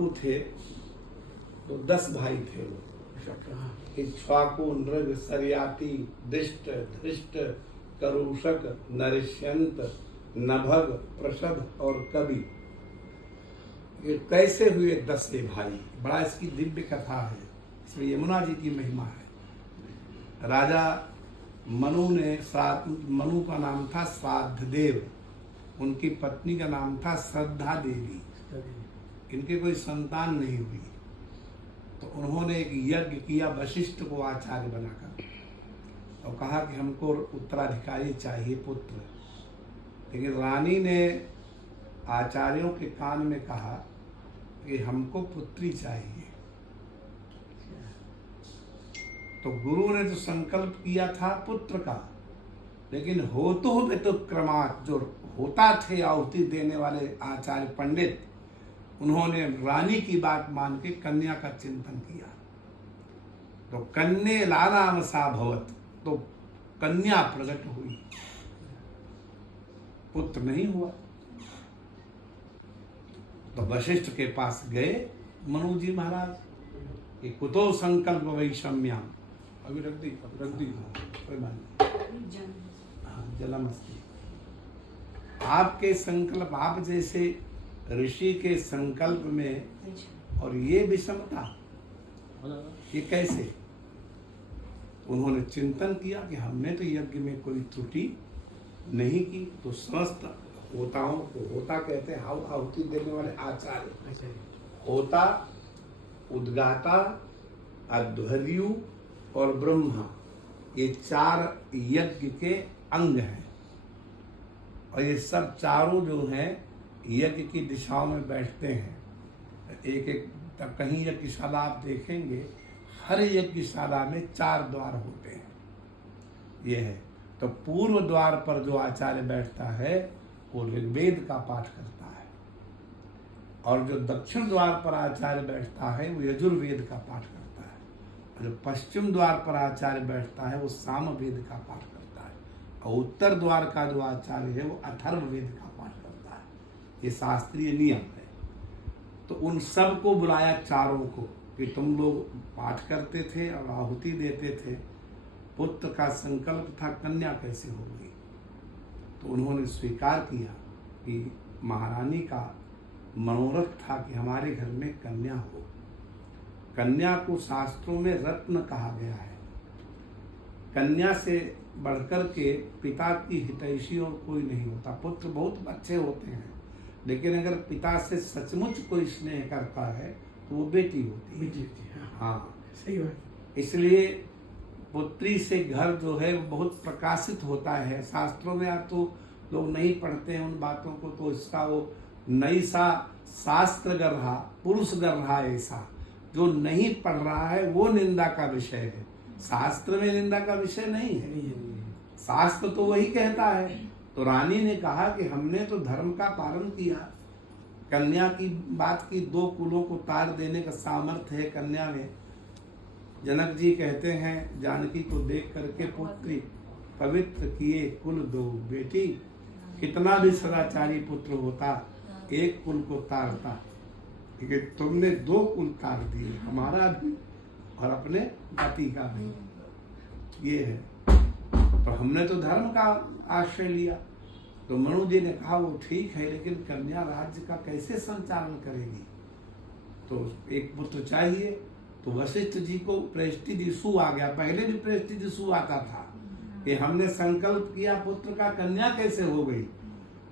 इक्ष्वाकु थे, तो 10 भाई थे वो। इक्ष्वाकु, नृग, सरयाति, दिष्ट, धृष्ट, करूषक, नरिष्यंत, नभग, प्रषद और कवि। ये कैसे हुए 10 भाई? बड़ा इसकी दिव्य कथा है, इसमें यमुना जी की महिमा है। राजा मनु ने मनु का नाम था श्राद्धदेव, उनकी पत्नी का नाम था श्रद्धा देवी। इनके कोई संतान नहीं हुई, तो उन्होंने एक यज्ञ किया वशिष्ठ को आचार्य बनाकर, और कहा कि हमको उत्तराधिकारी चाहिए, पुत्र। लेकिन रानी ने आचार्यों के कान में कहा कि हमको पुत्री चाहिए। तो गुरु ने तो संकल्प किया था पुत्र का, लेकिन होतु व्यतिक्रमात्, जो होता थे आहुति देने वाले आचार्य पंडित, उन्होंने रानी की बात मान के कन्या का चिंतन किया। तो कन्ये लानाम सा भवत, तो कन्या प्रकट हुई, पुत्र नहीं हुआ। तो वशिष्ठ के पास गए मनु जी महाराज, कि कुतो संकल्प वैषम्याम, अभी रख दी कोई बात नहीं, हाँ जलम अस्ति। आपके संकल्प, आप जैसे ऋषि के संकल्प में और ये विषमता, ये कैसे? उन्होंने चिंतन किया कि हमने तो यज्ञ में कोई त्रुटि नहीं की। तो समस्त होताओं को, होता कहते हैं आहुति देने वाले आचार्य, होता, उद्गाता, अध्वर्यु और ब्रह्मा, ये 4 यज्ञ के अंग हैं। और ये सब चारों जो हैं यज्ञ की दिशाओं में बैठते हैं। एक एक कहीं यज्ञशाला आप देखेंगे, हर यज्ञशाला में 4 द्वार होते हैं। ये है, तो पूर्व द्वार पर जो आचार्य बैठता है वो ऋग्वेद का पाठ करता है, और जो दक्षिण द्वार पर आचार्य बैठता है वो यजुर्वेद का पाठ करता है, और जो पश्चिम द्वार पर आचार्य बैठता है वो सामवेद का पाठ करता है, और उत्तर द्वार का जो आचार्य है वो अथर्ववेद का पाठ करता है। ये शास्त्रीय नियम है। तो उन सब को बुलाया, चारों को, कि तुम लोग पाठ करते थे और आहुति देते थे, पुत्र का संकल्प था, कन्या कैसे हो गई? तो उन्होंने स्वीकार किया कि महारानी का मनोरथ था कि हमारे घर में कन्या हो। कन्या को शास्त्रों में रत्न कहा गया है। कन्या से बढ़कर के पिता की हितैषी और कोई नहीं होता। पुत्र बहुत अच्छे होते हैं, लेकिन अगर पिता से सचमुच कोई स्नेह करता है तो वो बेटी होती है। हाँ सही बात। इसलिए पुत्री से घर जो है वो बहुत प्रकाशित होता है। शास्त्रों में आप तो लोग नहीं पढ़ते हैं उन बातों को, तो इसका वो नई सा शास्त्र कर रहा, पुरुष कर रहा है, ऐसा जो नहीं पढ़ रहा है वो निंदा का विषय है। शास्त्र में निंदा का विषय नहीं है, शास्त्र तो वही कहता है। तो रानी ने कहा कि हमने तो धर्म का पालन किया, कन्या की बात की, 2 कुलों को तार देने का सामर्थ्य है कन्या में। जनक जी कहते हैं जानकी को देख करके, पुत्री पवित्र किए कुल 2 बेटी, कितना भी सदाचारी पुत्र होता एक कुल को तारता, क्योंकि तुमने 2 कुल तार दिए, हमारा भी और अपने पति का भी। ये है, तो हमने तो धर्म का आश्रय लिया। तो मनु जी ने कहा वो ठीक है, लेकिन कन्या राज्य का कैसे संचालन करेगी? तो एक पुत्र चाहिए। तो वशिष्ठ जी को प्रेस्टीज इशू आ गया। पहले भी प्रेस्टीज इशू आता था कि हमने संकल्प किया पुत्र का, कन्या कैसे हो गई?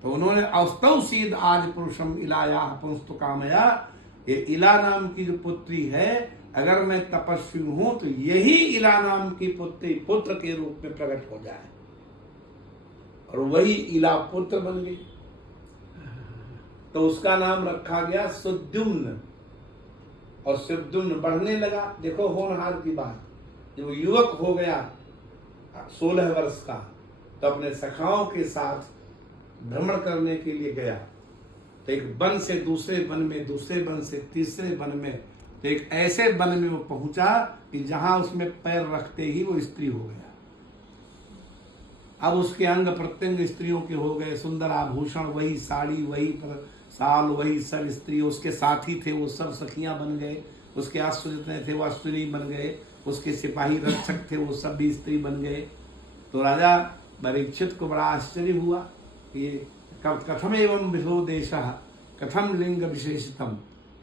तो उन्होंने औस्तव सीध आज पुरुषम इलाया पुंस्तु कामया, ये इला नाम की जो पुत्री है, अगर मैं तपस्वी हूं तो यही इला नाम की पुत्री पुत्र के रूप में प्रकट हो जाए। और वही इला पुत्र बन गई। तो उसका नाम रखा गया सुद्युम्न। और सुद्युम्न बढ़ने लगा। देखो होनहार की बात, जब युवक हो गया 16 वर्ष का, तो अपने सखाओं के साथ भ्रमण करने के लिए गया। तो एक वन से दूसरे वन में, दूसरे वन से तीसरे वन में, तो एक ऐसे वन में वो पहुंचा कि जहां उसमें पैर रखते ही वो स्त्री हो गया। अब उसके अंग प्रत्यंग स्त्रियों के हो गए, सुंदर आभूषण, वही साड़ी, वही साल वही सब स्त्री, उसके साथी थे वो सब सखियां बन गए, उसके आश्रय जितने थे वो अश्विनी बन गए, उसके सिपाही रक्षक थे वो सब भी स्त्री बन गए। तो राजा परीक्षित को बड़ा आश्चर्य हुआ कि कथम एवं विधो देशः कथम लिंग विशेषतम,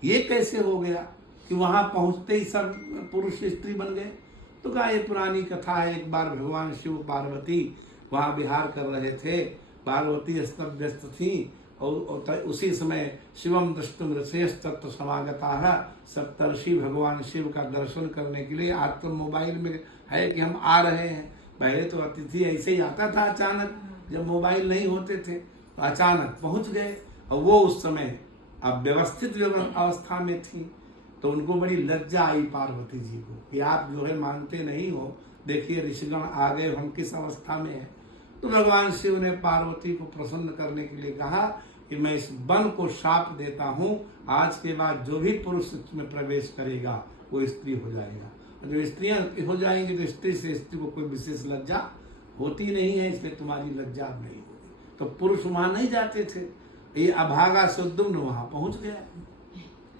ये कैसे हो गया कि वहां पहुंचते ही सब पुरुष स्त्री बन गए। तो कहा ये पुरानी कथा है, एक बार भगवान शिव पार्वती वहां विहार कर रहे थे, पार्वती स्तब्ध व्यस्त थी और उसी समय शिवम दृष्टुम ऋषेश तत्व समागता, सप्तर्षि भगवान शिव का दर्शन करने के लिए। आज तो मोबाइल में है कि हम आ रहे हैं, पहले तो अतिथि ऐसे ही आता था अचानक, जब मोबाइल नहीं होते थे तो अचानक पहुंच गए। और वो उस समय अब व्यवस्थित अवस्था में थी, तो उनको बड़ी लज्जा आई पार्वती जी को कि आप जो है मानते नहीं हो, देखिए ऋषिगण आ गए, हम किस अवस्था में है। तो भगवान शिव ने पार्वती को प्रसन्न करने के लिए कहा कि मैं इस वन को शाप देता हूँ, आज के बाद जो भी पुरुष इसमें प्रवेश करेगा वो स्त्री हो जाएगा। और जब स्त्रियां हो जाएंगी तो स्त्री से स्त्री को कोई विशेष लज्जा होती नहीं है, इसलिए तुम्हारी लज्जा नहीं होगी। तो पुरुष वहां नहीं जाते थे, ये अभागा सुद्दुम्न वहां पहुंच गया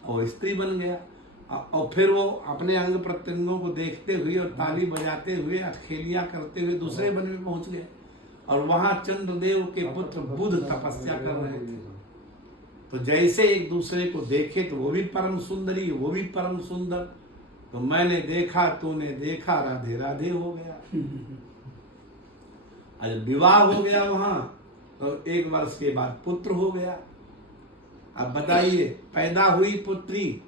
और स्त्री बन गया। और फिर वो अपने अंग प्रत्यंगों को देखते हुए और ताली बजाते हुए अटखेलियां करते हुए दूसरे वन में पहुंच गए। और वहां चंद्रदेव के पुत्र बुध तपस्या कर रहे थे। तो जैसे एक दूसरे को देखे तो वो भी परम सुंदरी, वो भी परम सुंदर, तो मैंने देखा तूने देखा, राधे राधे हो गया। आज विवाह हो गया वहां, तो 1 वर्ष के बाद पुत्र हो गया। अब बताइए, पैदा हुई पुत्री,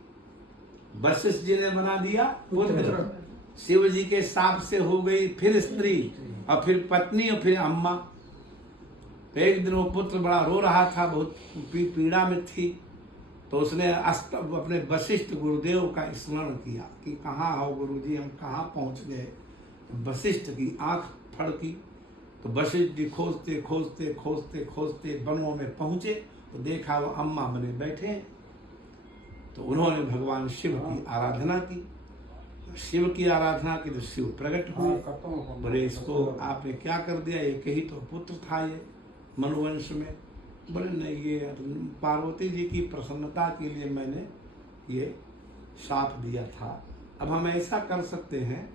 वशिष्ठ जी ने बना दिया पुत्र, शिव जी के शाप से हो गई फिर स्त्री और फिर पत्नी और फिर अम्मा। तो एक दिन वो पुत्र बड़ा रो रहा था, बहुत पीड़ा में थी, तो उसने अपने वशिष्ठ गुरुदेव का स्मरण किया कि कहाँ हो गुरुजी, हम कहाँ पहुंच गए। वशिष्ठ की आंख फड़की, तो वशिष्ठ जी खोजते खोजते खोजते खोजते वनों में पहुंचे, तो देखा वो अम्मा बने बैठे। तो उन्होंने भगवान शिव की आराधना की, शिव की आराधना की तो शिव प्रकट हुए। बोले इसको आपने क्या कर दिया, एक ही तो पुत्र था ये मनुवंश में। बोले नहीं, ये पार्वती जी की प्रसन्नता के लिए मैंने ये शाप दिया था। अब हम ऐसा कर सकते हैं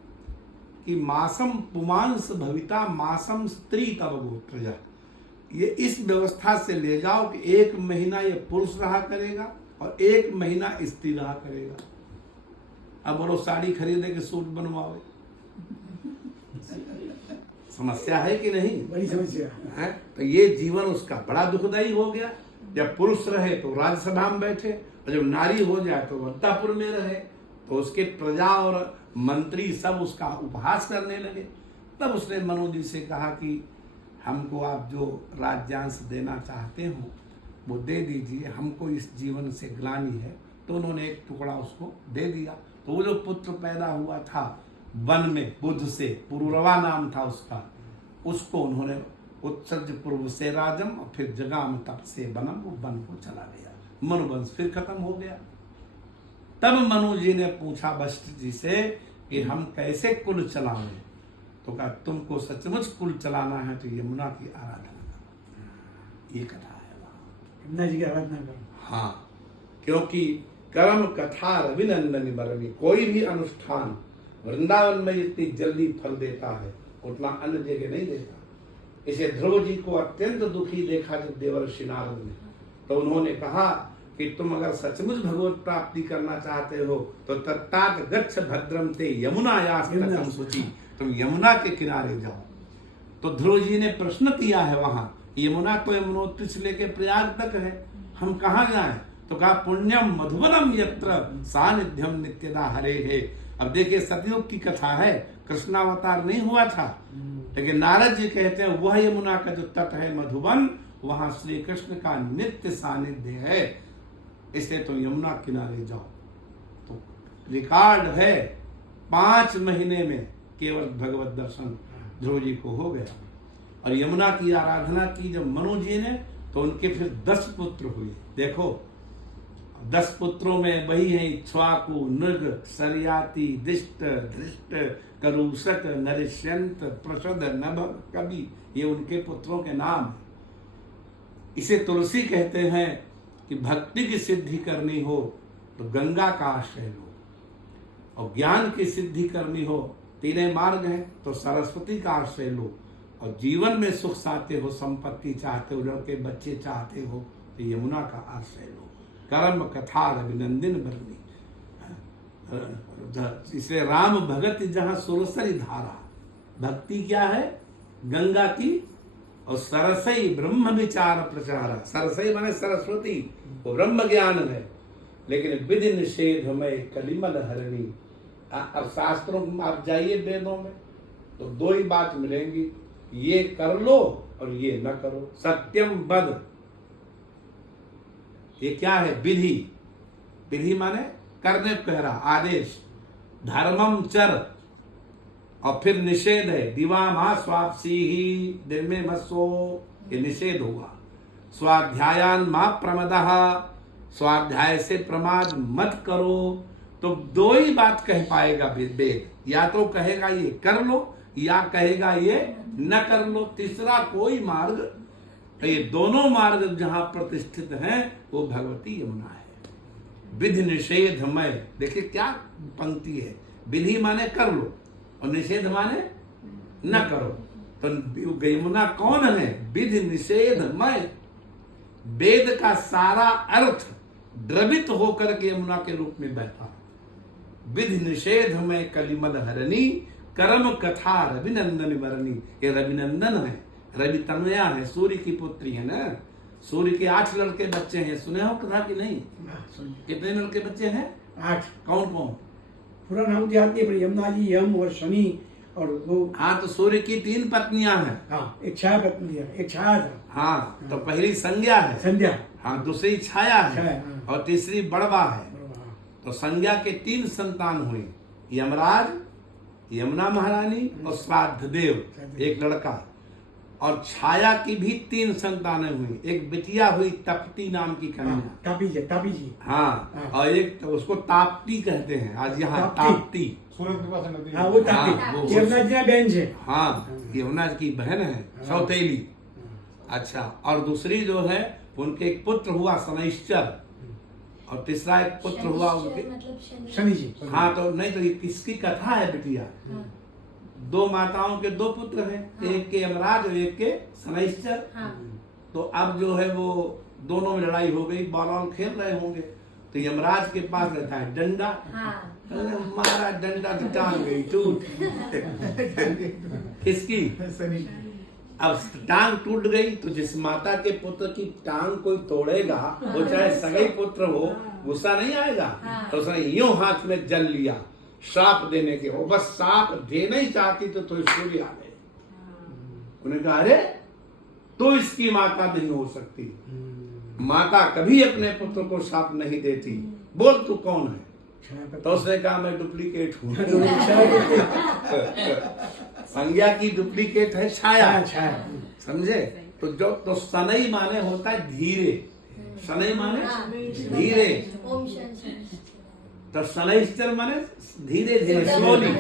कि मासम पुमांस भविता मासम स्त्री तब गोत्रज, ये इस व्यवस्था से ले जाओ कि 1 महीना ये पुरुष रहा करेगा और 1 महीना स्त्री रहा करेगा। अब बोलो साड़ी खरीदे के सूट बनवाओ, समस्या है कि नहीं? बड़ी समस्या है। तो ये जीवन उसका बड़ा दुखदायी हो गया। जब पुरुष रहे तो राज्यसभा में बैठे, और जब नारी हो जाए तो अंतःपुर में रहे, तो उसके प्रजा और मंत्री सब उसका उपहास करने लगे। तब उसने मनु जी से कहा कि हमको आप जो राज्यांश देना चाहते हो वो दे दीजिए, हमको इस जीवन से ग्लानि है। तो उन्होंने एक टुकड़ा उसको दे दिया। तो वो जो पुत्र पैदा हुआ था वन में बुध से, पुरुरवा नाम था उसका, उसको उन्होंने उत्सर्ज पूर्व से राजम और फिर जगाम तप से वनम, वो वन को चला गया। मनुवंश फिर खत्म हो गया। तब मनु जी ने पूछा वशिष्ठ जी से कि हम कैसे कुल चलाएं। तो कहा तुमको सचमुच कुल चलाना है तो यमुना की आराधना करो। ये कथा है वहां, यमुना जी की आराधना करो। हाँ, क्योंकि कर्म कथा रविनंदनी बरनी, कोई भी अनुष्ठान वृंदावन में इतनी जल्दी फल देता है उतना अन्य जगह नहीं देता। इसे ध्रुव जी को अत्यंत दुखी देखा जब देवर्षि नारद ने, तो उन्होंने कहा कि तुम अगर सचमुच भगवत प्राप्ति करना चाहते हो तो तत्तात गच्छ भद्रम ते यमुनायास्तकं शुचि, तुम यमुना के किनारे जाओ। तो ध्रुव जी ने प्रश्न किया है वहां, यमुना तो यमुनोत्री से लेके प्रयाग तक है, हम कहाँ जाएं? तो कहा पुण्यम मधुबनम यत्र सानिध्यम नित्यदा हरे है। अब देखिए सतयुग की कथा है, कृष्णावतार नहीं हुआ था, लेकिन नारद जी कहते हैं वह यमुना का जो तट है मधुबन, वहां श्री कृष्ण का नित्य सानिध्य है, इसलिए तुम यमुना किनारे जाओ। तो रिकॉर्ड है 5 महीने में केवल भगवत दर्शन ध्रुव जी को हो गया। और यमुना की आराधना की जब मनु जी ने, तो उनके फिर 10 पुत्र हुए। देखो 10 पुत्रों में वही है इक्ष्वाकु, नृग, सरियाती, दिष्ट, धृष्ट, करूषक, नरिष्यंत, प्रसद, नभ, कवि, ये उनके पुत्रों के नाम है। इसे तुलसी कहते हैं कि भक्ति की सिद्धि करनी हो तो गंगा का आश्रय लो, और ज्ञान की सिद्धि करनी हो, तीनों मार्ग हैं, तो सरस्वती का आश्रय लो, और जीवन में सुख चाहते हो, संपत्ति चाहते हो, लड़के बच्चे चाहते हो, तो यमुना का आश्रय लो। कर्म कथा रविनंदन भरनी, इसलिए राम भगत जहां सुरसरी धारा, भक्ति क्या है? गंगा की, और सरसई ब्रह्म विचार प्रचार। सरसई माने सरस्वती, वो ब्रह्म ज्ञान है, लेकिन विधि निषेधमय कलिमल हरणी। अब शास्त्रों में आप जाइए, वेदों में तो दो ही बात मिलेंगी, ये कर लो और ये न करो। सत्यम बद, ये क्या है? विधि। विधि माने करने कह रहा, आदेश। धर्मम चर, और फिर निषेध है, दिवा मा स्वापसी ही, दिन में मत सो, ये निषेध होगा। स्वाध्यायान मा प्रमदः, स्वाध्याय से प्रमाद मत करो। तो दो ही बात कह पाएगा वेद, या तो कहेगा ये कर लो, या कहेगा ये न कर लो, तीसरा कोई मार्ग। तो ये दोनों मार्ग जहां प्रतिष्ठित हैं वो भगवती यमुना है। विधि निषेधमय, देखिए क्या पंक्ति है, विधि माने कर लो और निषेध माने न करो। तो यमुना कौन है? विधि निषेधमय, वेद का सारा अर्थ द्रवित होकर के यमुना के रूप में बैठा। विधि निषेधमय कलिमल हरणी, कर्म कथा रविनंदन वरणी। ये रविनंदन है, रवि तनया है, सूर्य की पुत्री है ना। सूर्य के 8 लड़के बच्चे हैं, सुने हो कथा कि नहीं? कितने लड़के बच्चे हैं? 8। कौन कौन? पूरा नाम याद नहीं, पर यमुना जी, यम और शनि और वो। हाँ, तो सूर्य की 3 पत्नियां हैं। हाँ, एक छाया पत्नी है, एक छाया था। हाँ, तो पहली संज्ञा है, संध्या। हाँ, दूसरी छाया है, हाँ। और तीसरी बड़वा है। तो संज्ञा के 3 संतान हुए, यमराज, यमुना महारानी और श्राद्ध देव, एक लड़का। और छाया की भी 3 संतानें हुई, एक बिटिया हुई तप्ती नाम की कन्या। तापी जी। हाँ, और एक तो उसको ताप्ती कहते हैं, आज यहाँ ताप्ती। हाँ, वो ताप्ती यमुना जी बहन है। हाँ, यमुना की बहन है, सौतेली। अच्छा, और दूसरी जो है उनके एक पुत्र हुआ शनैश्चर, और तीसरा एक पुत्र हुआ उनके शनि जी। हाँ, तो नहीं, तो ये किसकी कथा है बिटिया? 2 माताओं के 2 पुत्र हैं, एक के यमराज और एक के शनैश्चर। तो अब जो है वो दोनों में लड़ाई हो गई, बॉल खेल रहे होंगे, तो यमराज के पास रहता है डंडा। मारा डंडा तो टांग गई टूट। किसकी? अब टांग टूट गई, तो जिस माता के पुत्र की टांग कोई तोड़ेगा, वो चाहे सगाई पुत्र हो, गुस्सा नहीं आएगा? तो उसने यूं हाथ में जल लिया श्राप देने के, वो बस श्राप देना ही चाहती तो सूर्य आ गए। उन्होंने कहा, अरे तो इसकी माता नहीं हो सकती, माता कभी अपने पुत्र को श्राप नहीं देती, बोल तू कौन है? तो उसने कहा, मैं डुप्लीकेट हूँ। संज्ञा की डुप्लीकेट है छाया, समझे? तो जो तो शनै माने होता है धीरे, शनै माने धीरे, तो शनैश्चर माने धीरे धीरे, स्लोली।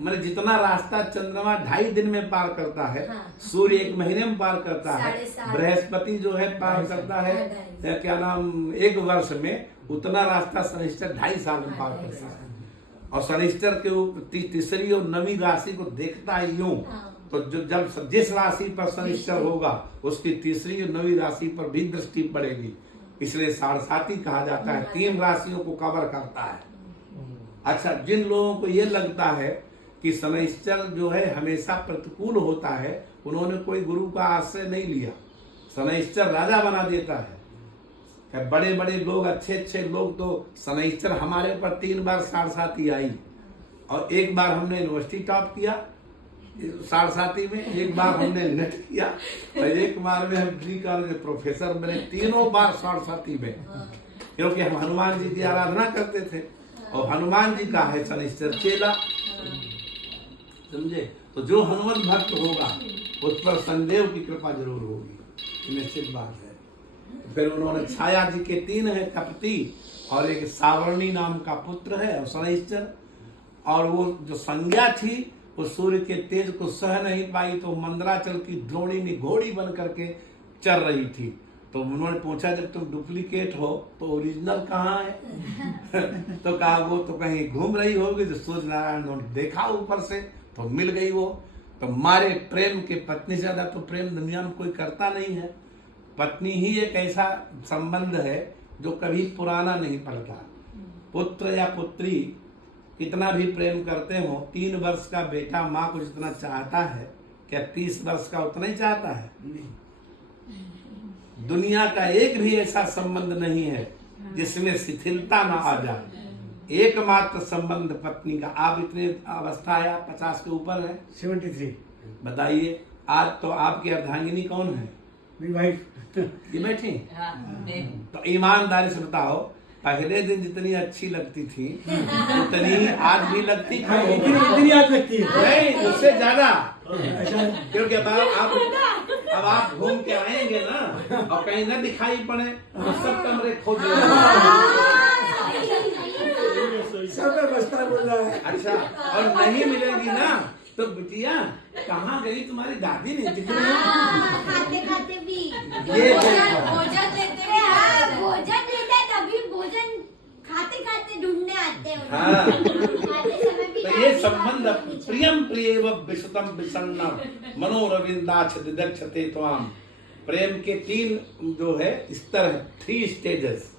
माने जितना रास्ता चंद्रमा 2.5 दिन में पार करता है, सूर्य 1 महीने में पार करता है, बृहस्पति जो है पार करता है क्या नाम 1 वर्ष में, उतना रास्ता शनिश्चर 2.5 साल में पार करता है। और शनिश्चर के तीसरी और 9वीं राशि को देखता है यूं, तो जो जब जिस राशि पर शनिश्चर होगा उसकी तीसरी और 9वीं राशि पर भी दृष्टि पड़ेगी, इसलिए साढ़साती कहा जाता है, 3 राशियों को कवर करता है। अच्छा, जिन लोगों को ये लगता है कि शनिश्चर जो है हमेशा प्रतिकूल होता है, उन्होंने कोई गुरु का आश्रय नहीं लिया। शनिश्चर राजा बना देता है। बड़े बड़े लोग, अच्छे अच्छे लोग, तो शनिश्चर हमारे ऊपर 3 बार साढ़साती आई, और 1 बार हमने यूनिवर्सिटी टॉप किया साढ़साती में, 1 बार हमने नेट किया, और 1 बार में हम डिग्री कॉलेज में प्रोफेसर बने, 3 बार साढ़साती में, क्योंकि हम हनुमान जी की आराधना करते थे, और हनुमान जी का है शनिश्चर चेला, समझे? तो जो हनुमत भक्त होगा उस पर शनिदेव की कृपा जरूर होगी, निश्चित बात है। फिर उन्होंने छाया जी के 3 है, तपती, और एक सावर्णी नाम का पुत्र है, और शनिश्चर। और वो जो संज्ञा थी वो सूर्य के तेज को सह नहीं पाई, तो मंदराचल की द्रोणी में घोड़ी बन करके चल रही थी, तो उन्होंने पूछा जब तुम डुप्लीकेट हो तो ओरिजिनल कहाँ है? तो कहा वो तो कहीं घूम रही होगी, तो सूर्य नारायण ने देखा ऊपर से तो मिल गई वो। तो मारे प्रेम के पत्नी से ज्यादा तो प्रेम दुनिया में कोई करता नहीं है। पत्नी ही एक ऐसा संबंध है जो कभी पुराना नहीं पड़ता। पुत्र या पुत्री कितना भी प्रेम करते हो, 3 वर्ष का बेटा माँ को जितना चाहता है, क्या 30 वर्ष का उतना ही चाहता है? दुनिया का एक भी ऐसा संबंध नहीं है जिसमें शिथिलता ना आ जाए। एकमात्र संबंध पत्नी का। आप इतने अवस्था है, आप 50 के ऊपर है, 73। बताइए आज तो आपकी अर्धांगिनी कौन है? मेरी वाइफ। ये बैठी। तो ईमानदारी से बताओ, पहले दिन जितनी अच्छी लगती थी उतनी आज भी लगती हाँ, है? इतनी याद लगती है। नहीं, उससे ज्यादा। अच्छा, क्योंकि अब आप घूम के आएंगे ना और कहीं न दिखाई पड़े तो सब कमरे खोज सब में बस्ता बोल रहा है। अच्छा, और नहीं मिलेगी ना तो बिटिया कहाँ गई तुम्हारी दादी नहीं दिख रही? खाते खाते भी ये देखो। भोजन देते हैं, भोजन देते हैं तभी भोजन खाते खाते ढूंढने आते हैं। हाँ। खाते समय भी तो ये संबंध प्रियम प्रियव विशुतम विसन्नम मनोरविंदाक्ष दिदक्षते त्वाम। प्रेम के 3 जो है स्तर है, 3 स्टेजेस।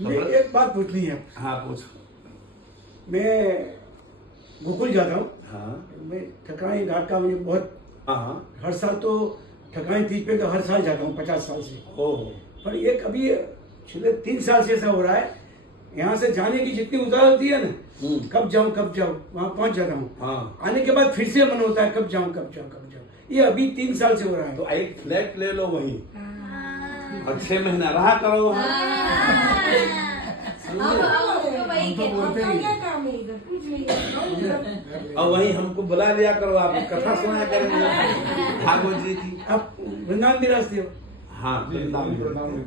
मुझे एक बात पूछनी है। हाँ पूछो। मैं गोकुल जाता हूँ। हाँ मैं ठकाई घाट का मुझे बहुत, हाँ। हर साल तो ठकाई तीज पे तो हर साल जाता हूँ 50 साल से। ओह, पर ये कभी पिछले 3 साल से ऐसा हो रहा है, यहाँ से जाने की जितनी उतार होती है ना, कब जाऊँ वहाँ पहुँच जाता हूँ। हाँ। आने के बाद फिर से मन होता है कब जाऊँ। ये अभी 3 साल से हो रहा है। तो एक फ्लैट ले लो वहीं और 6 महीना रहा करो वहाँ। और वहीं हमको बुला लिया करो, आप कथा सुनाया करेंगे भागवत जी की। आप वृंदावन भी रास्ते हो? हाँ, वृंदावन।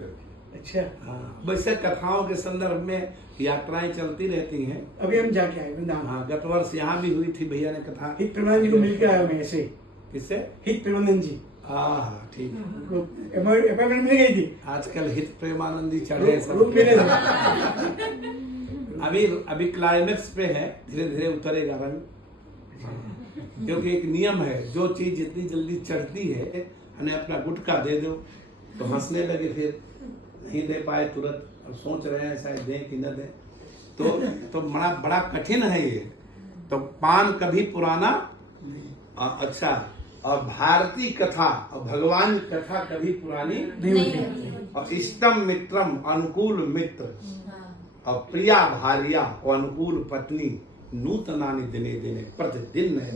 अच्छा। हाँ, वैसे कथाओं के संदर्भ में यात्राएं चलती रहती हैं। अभी हम जाके आए वृंदावन। हाँ, गत वर्ष यहाँ भी हुई थी, भैया ने कथा। हित प्रबंधन जी को मिल के आया मैं ऐसे। किससे? हित प्रबंधन जी। हाँ ठीक है। अपॉइंटमेंट मिल गई थी। आजकल हित प्रेमानंदी चढ़े सब। रूप मिले थे। अभी क्लाइमेक्स पे है, धीरे धीरे उतरेगा रंग। क्योंकि एक नियम है, जो चीज जितनी जल्दी चढ़ती है, हमें अपना गुटखा दे दो तो हंसने लगे, फिर नहीं दे पाए तुरंत, अब सोच रहे हैं शायद दें कि न दें। तो बड़ा कठिन है ये। तो पान कभी पुराना, अच्छा, और भारतीय कथा और भगवान की कथा कभी पुरानी नहीं। और इष्टम मित्रम अनुकूल मित्र और प्रिया भार्या और अनुकूल पत्नी नूतनानि दिने दिने प्रतिदिन नए।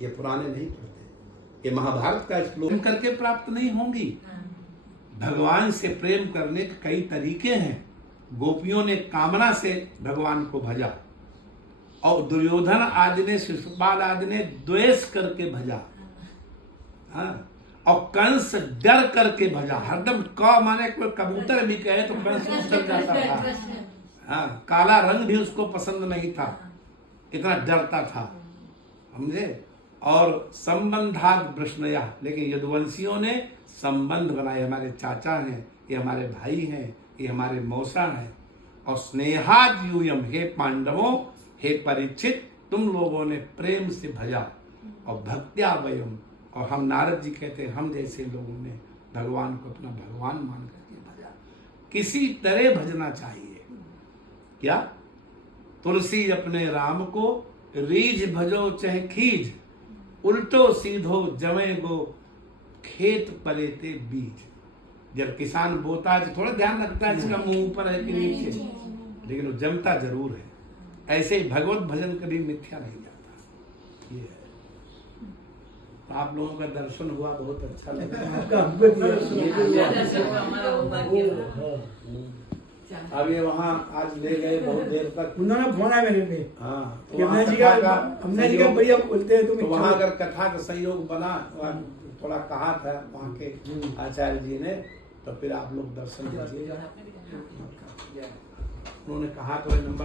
ये पुराने नहीं पढ़ते, ये महाभारत का श्लोक करके प्राप्त नहीं होंगी। भगवान से प्रेम करने के कई तरीके हैं। गोपियों ने कामना से भगवान को भजा और दुर्योधन आदि ने, शिशुपाल आदि ने द्वेष करके भजा। हाँ, और कंस डर करके भजा। हरदम क माने कोई कबूतर भी कहे तो कंस उतर जाता था। हाँ, काला रंग भी उसको पसंद नहीं था, इतना डरता था, समझे। और संबंधाद वृष्णया, लेकिन यदुवंशियों ने संबंध बनाए। हमारे चाचा हैं, ये हमारे भाई हैं, ये हमारे मौसा हैं। और स्नेहाद यूयम, हे पांडवों, हे परीक्षित, तुम लोगों ने प्रेम से भजा। और भक्त्या वयम, और हम, नारद जी कहते हैं, हम जैसे लोगों ने भगवान को अपना भगवान मान करके भजा। किसी तरह भजना चाहिए। क्या? तुलसी अपने राम को रीझ भजो चाहे खीज, उल्टो सीधो जमे गो खेत पलेते बीज। जब किसान बोता है तो थोड़ा ध्यान रखता है इसका मुंह ऊपर है कि नीचे, लेकिन वो जमता जरूर है। ऐसे ही भगवत भजन कभी मिथ्या नहीं जाता। ये है। तो आप लोगों का दर्शन हुआ, बहुत अच्छा लगा। अब ये वहाँ आज ले गए बहुत देर तक। उन्होंने फोन आया मेरे पे। हाँ, तो अम्ना जी का बढ़िया बोलते हैं तुम। तो वहाँ अगर कथा का सहयोग बना, थोड़ा कहा था वहाँ के आचार्य जी ने, तो फिर आप लोग दर्शन कीजिए। उन्होंने कहा तो नंबर